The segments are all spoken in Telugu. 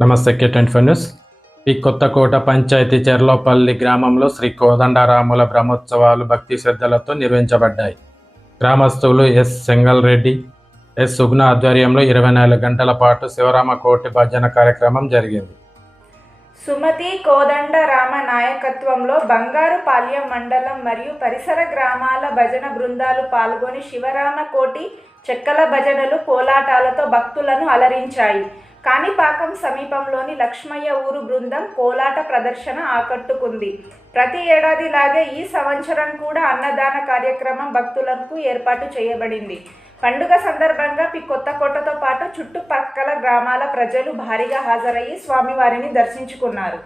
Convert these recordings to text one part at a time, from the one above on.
నమస్తే K24 న్యూస్. ఈ కొత్తకోట పంచాయతీ చెర్లోపల్లి గ్రామంలో శ్రీ కోదండరాముల బ్రహ్మోత్సవాలు భక్తి శ్రద్ధలతో నిర్వహించబడ్డాయి. గ్రామస్తులు ఎస్ సెంగల్ రెడ్డి, ఎస్ సుగ్న ఆధ్వర్యంలో 24 గంటల పాటు శివరామకోటి భజన కార్యక్రమం జరిగింది. సుమతి కోదండరామ నాయకత్వంలో బంగారుపాళ్యం మండలం మరియు పరిసర గ్రామాల భజన బృందాలు పాల్గొని శివరామకోటి చెక్కల భజనలు కోలాటాలతో భక్తులను అలరించాయి. కాణిపాకం సమీపంలోని లక్ష్మయ్య ఊరు బృందం కోలాట ప్రదర్శన ఆకట్టుకుంది. ప్రతి ఏడాదిలాగే ఈ సంవత్సరం కూడా అన్నదాన కార్యక్రమం భక్తులకు ఏర్పాటు చేయబడింది. పండుగ సందర్భంగా కొత్తకోటతో పాటు చుట్టుపక్కల గ్రామాల ప్రజలు భారీగా హాజరయ్యి స్వామివారిని దర్శించుకున్నారు.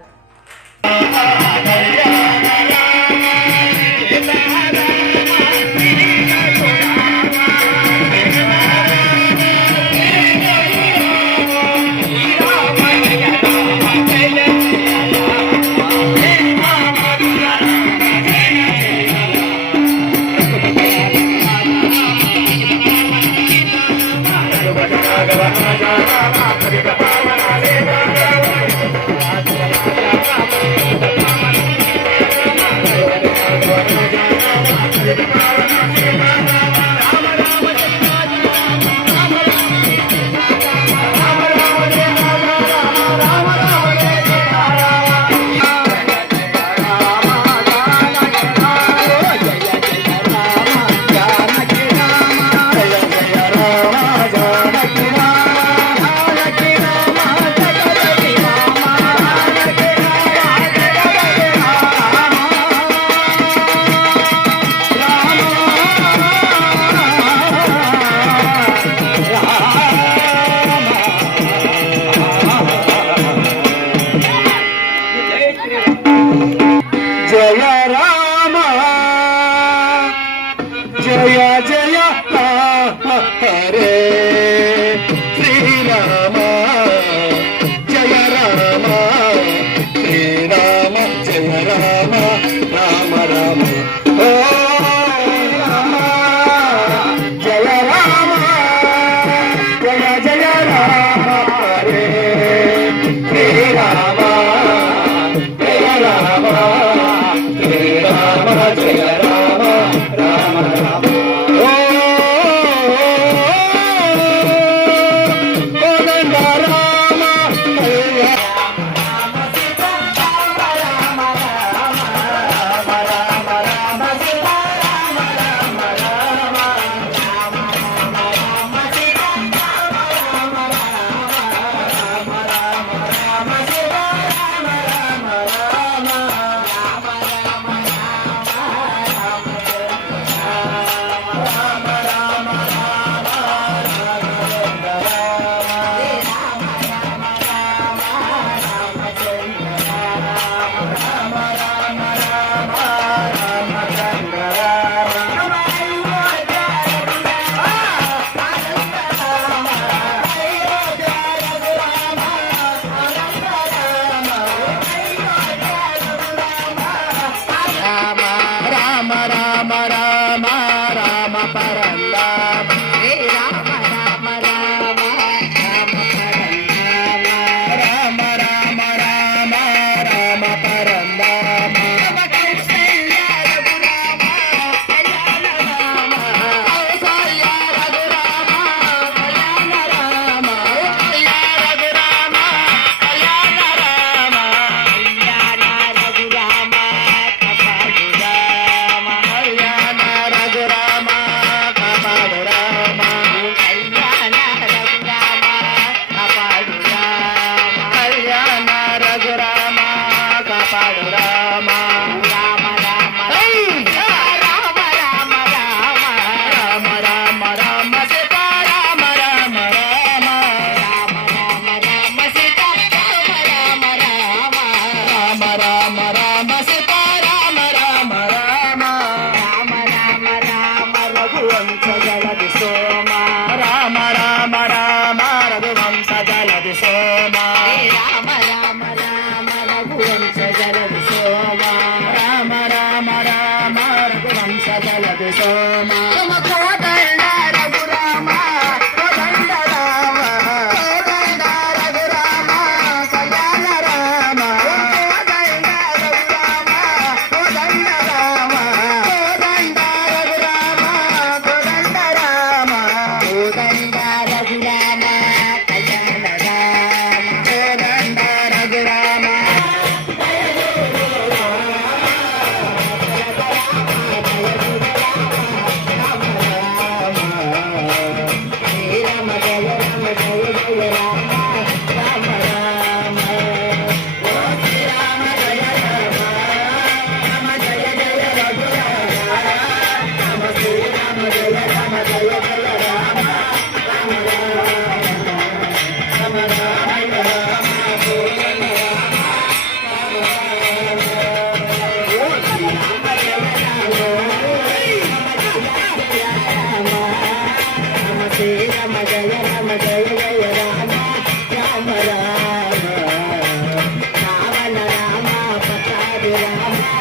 Ram